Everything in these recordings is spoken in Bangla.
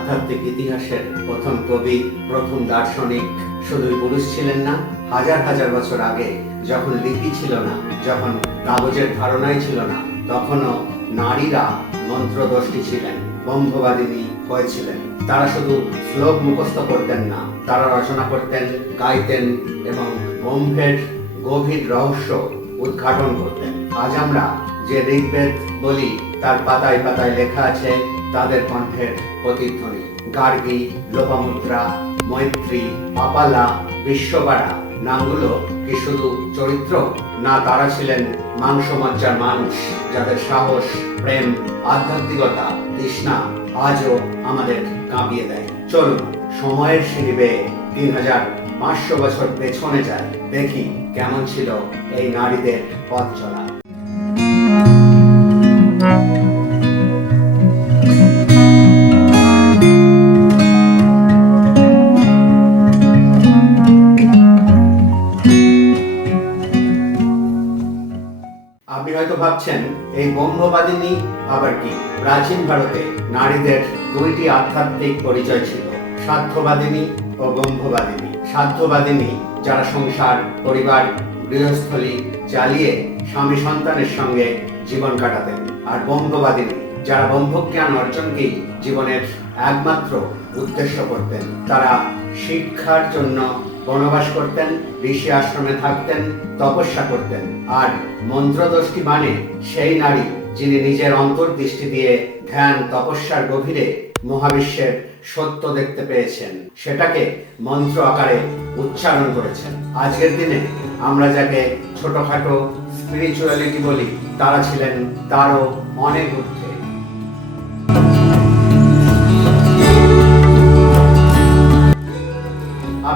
আধ্যাত্মিক ইতিহাসের প্রথম কবি, প্রথম দার্শনিক। শুধুই পুরুষ ছিলেন না, হাজার হাজার বছর আগে যখন লিপি ছিল না, যখন কাগজের ধারণাই ছিল না, তখনও নারীরা মন্ত্রদষ্টি ছিলেন ব্রহ্মবাদিনী হয়েছিলেন। তারা শুধু শ্লোক মুখস্থ করতেন না, তারা রচনা করতেন, গাইতেন এবং ব্রহ্মের গভীর রহস্য উদ্ঘাটন করতেন। আজ আমরা যে ঋগ্বেদ বলি, তার পাতায় পাতায় লেখা আছে তাদের কণ্ঠের প্রতিধ্বনি। গার্গী, লোপামুদ্রা, মৈত্রী, পাপালা, বিশ্ববাড়া, নামগুলো কি শুধু চরিত্র? না, তারা ছিলেন মাংস মজ্জার মানুষ, যাদের সাহস, প্রেম, আধ্যাত্মিকতা, তৃষ্ণা আজও আমাদের কাঁপিয়ে দেয়। চলুন, সময়ের সিঁড়ি বেয়ে তিন হাজার পাঁচশো বছর পেছনে যায় দেখি কেমন ছিল এই নারীদের পথ চলা। ভাবছেন এই ব্রহ্মবাদিনী আবার কি? প্রাচীন ভারতে নারীদের দুইটি আধ্যাত্মিক পরিচয় ছিল, সাধ্যবাদিনী ও ব্রহ্মবাদিনী সাধ্যবাদিনী, যারা সংসার, পরিবার, গৃহস্থলী চালিয়ে স্বামী সন্তানের সঙ্গে জীবন কাটাতেন। আর ব্রহ্মবাদিনী যারা ব্রহ্মজ্ঞান অর্জনকেই জীবনের একমাত্র উদ্দেশ্য করতেন, তারা শিক্ষার জন্য বনবাস করতেন, ঋষি আশ্রমে থাকতেন, তপস্যা করতেন। আর মন্ত্রদষ্টি মানে সেই নারী যিনি নিজের অন্তর্দৃষ্টি দিয়ে ধ্যান তপস্যার গভীরে মহাবিশ্বের সত্য দেখতে পেয়েছেন। সেটাকে মন্ত্র আকারে উচ্চারণ করেছেন। আজকের দিনে আমরা যাকে ছোটখাটো স্পিরিচুয়ালিটি বলি, তারা ছিলেন তারও অনেক ঊর্ধ্বে।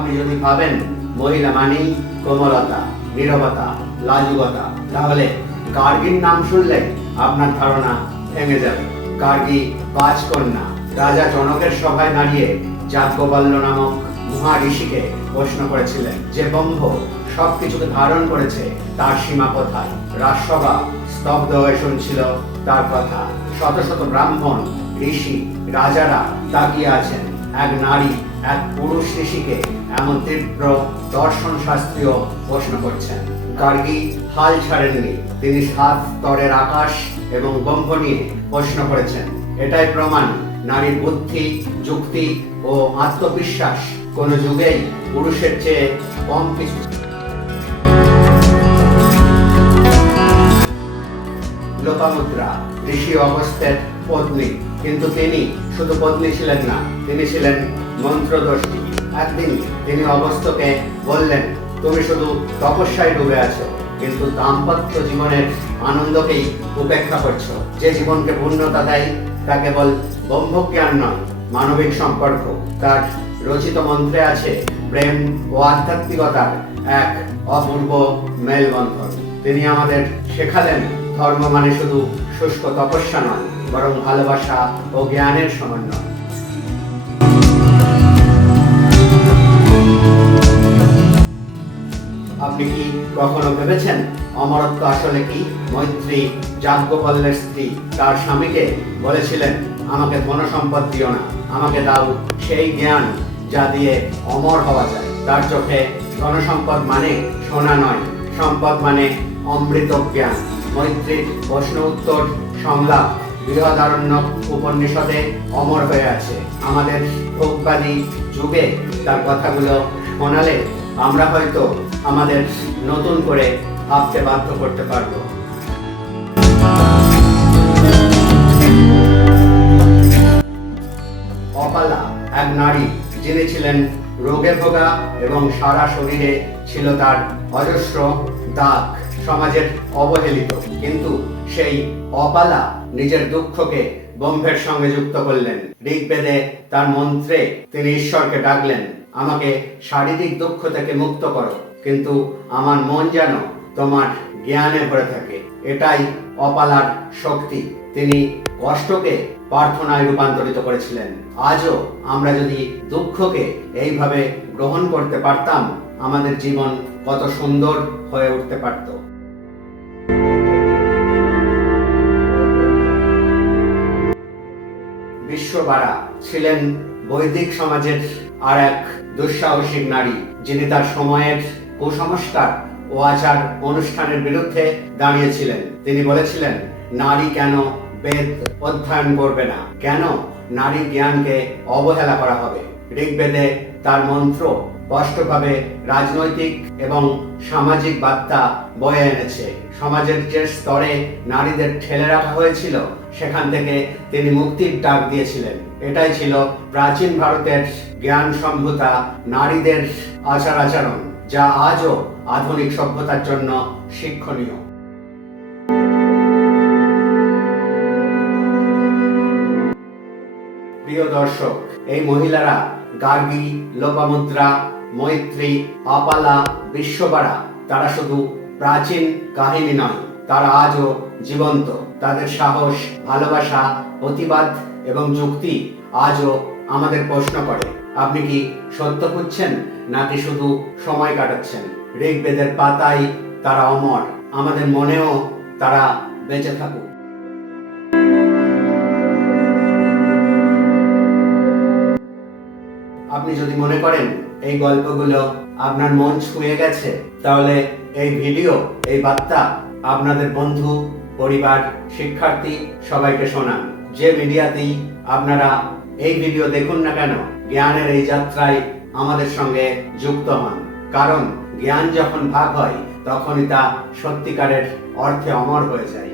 আপনি যদি ভাবেন মহিলা মানেই কোমলতা, নীরবতা, লাজুকতা, তাহলে গার্গীর নাম শুনলে আপনার ধারণা ভেঙে যাবে। গার্গী রাজকন্যা রাজা জনকের সভায় দাঁড়িয়ে যাজ্ঞবল্ল নামক মহা ঋষিকে প্রশ্ন করেছিলেন যে বম্ভ সবকিছুকে ধারণ করেছে তার সীমা কোথায়? রাজসভা স্তব্ধ হয়ে শুনছিল তার কথা। শত শত ব্রাহ্মণ, ঋষি, রাজারা তাকিয়ে আছেন। এক নারী, এক পুরুষ ঋষিকে এমন তীব্র দর্শন শাস্ত্রীয় প্রশ্ন করছেন। গার্গী হাল ছাড়েননি। তিনি সাত স্তরের আকাশ এবং ব্রহ্ম নিয়ে প্রশ্ন করেছেন। এটাই প্রমাণ নারীর বুদ্ধি, যুক্তি ও আত্মবিশ্বাস কোন যুগেই পুরুষের চেয়ে কম কিছু লোপামুদ্রা, ঋষি অগস্ত্যের পত্নী কিন্তু তিনি শুধু পত্নী ছিলেন না, তিনি ছিলেন মন্ত্রদর্শী একদিন তিনি অগস্ত্যকে বললেন, তুমি শুধু তপস্যায় ডুবে আছো, কিন্তু দাম্পত্য জীবনের আনন্দকেই উপেক্ষা করছ। যে জীবনকে পূর্ণতা দেয় তা কেবল ব্রহ্মজ্ঞান নয়, মানবিক সম্পর্ক। তার রচিত মন্ত্রে আছে, প্রেম ও আধ্যাত্মিকতার এক অপূর্ব মেলবন্ধন। তিনি আমাদের শেখালেন, ধর্ম মানে শুধু শুষ্ক তপস্যা নয় বরং ভালোবাসা ও জ্ঞানের সমন্বয়। আপনি কি কখনো ভেবেছেন অমরত্ব আসলে কি? মৈত্রী যাজ্ঞবল্লের স্ত্রী তার স্বামীকে বলেছিলেন, আমাকে ধন সম্পদ দিও না, আমাকে দাও সেই জ্ঞান যা দিয়ে অমর হওয়া যায়। তার চোখে ধন সম্পদ মানে সোনা নয়, সম্পদ মানে অমৃত জ্ঞান। মৈত্রীর প্রশ্ন উত্তর সংলাপ বৃহদারণ্য উপনিষদে অমর হয়ে আছে। আমাদের ভোগবাদী যুগে তার কথাগুলো শোনালে আমরা হয়তো আমাদের নতুন করে ভাবতে বাধ্য করতে পারব। অপালা এক নারী, যিনি ছিলেন রোগে ভোগা এবং সারা শরীরে ছিল তার অজস্র দাগ। সমাজের অবহেলিত, কিন্তু সেই অপালা নিজের দুঃখকে ব্রহ্মের সঙ্গে যুক্ত করলেন। ঋগ্বেদে তার মন্ত্রে তিনি ঈশ্বরকে ডাকলেন, আমাকে শারীরিক দুঃখ থেকে মুক্ত করো, কিন্তু আমার মন যেন তোমার জ্ঞানে ভরে থাকে। এটাই অপালার শক্তি। তিনি কষ্টকে প্রার্থনায় রূপান্তরিত করেছিলেন। আজও আমরা যদি দুঃখকে এইভাবে গ্রহণ করতে পারতাম, আমাদের জীবন কত সুন্দর হয়ে উঠতে পারত। বিশ্ববারা ছিলেন বৈদিক সমাজের আর এক দুঃসাহসিক নারী, যিনি তার সময়ের কুসংস্কার ও আচার অনুষ্ঠানের বিরুদ্ধে দাঁড়িয়েছিলেন। তিনি বলেছিলেন, নারী কেন বেদ অধ্যয়ন করবে না? কেন নারী জ্ঞানকে অবহেলা করা হবে? ঋগ্বেদে তার মন্ত্র স্পষ্টভাবে রাজনৈতিক এবং সামাজিক বার্তা বয়ে এনেছে। সমাজের যে স্তরে নারীদের ঠেলে রাখা হয়েছিল, সেখান থেকে তিনি মুক্তির ডাক দিয়েছিলেন। এটাই ছিল প্রাচীন ভারতের জ্ঞান সম্ভূতা নারীদের আচার আচরণ, যা আজও আধুনিক সভ্যতার জন্য শিক্ষণীয়। প্রিয় দর্শক, এই মহিলারা গার্গী, লোপামুদ্রা মৈত্রী আপালা বিশ্ববাড়া, তারা শুধু প্রাচীন কাহিনী নয়, তারা আজও জীবন্ত। তাদের সাহস, ভালোবাসা, প্রতিবাদ এবং যুক্তি আজও আমাদের প্রশ্ন করে, আপনি কি সত্য খুঁজছেন নাকি শুধু সময় কাটাচ্ছেন? ঋগ্বেদের পাতায় তারা অমর, আমাদের মনেও তারা বেঁচে থাকুক। আপনি যদি মনে করেন এই গল্পগুলো আপনার মন ছুঁয়ে গেছে, তাহলে এই ভিডিও, এই বার্তা আপনাদের বন্ধু, পরিবার, শিক্ষার্থী সবাইকে শোনান। যে মিডিয়াতেই আপনারা এই ভিডিও দেখুন না কেন, জ্ঞানের এই যাত্রায় আমাদের সঙ্গে যুক্ত হন। কারণ জ্ঞান যখন ভাগ হয়, তখনই তা সত্যিকারের অর্থে অমর হয়ে যায়।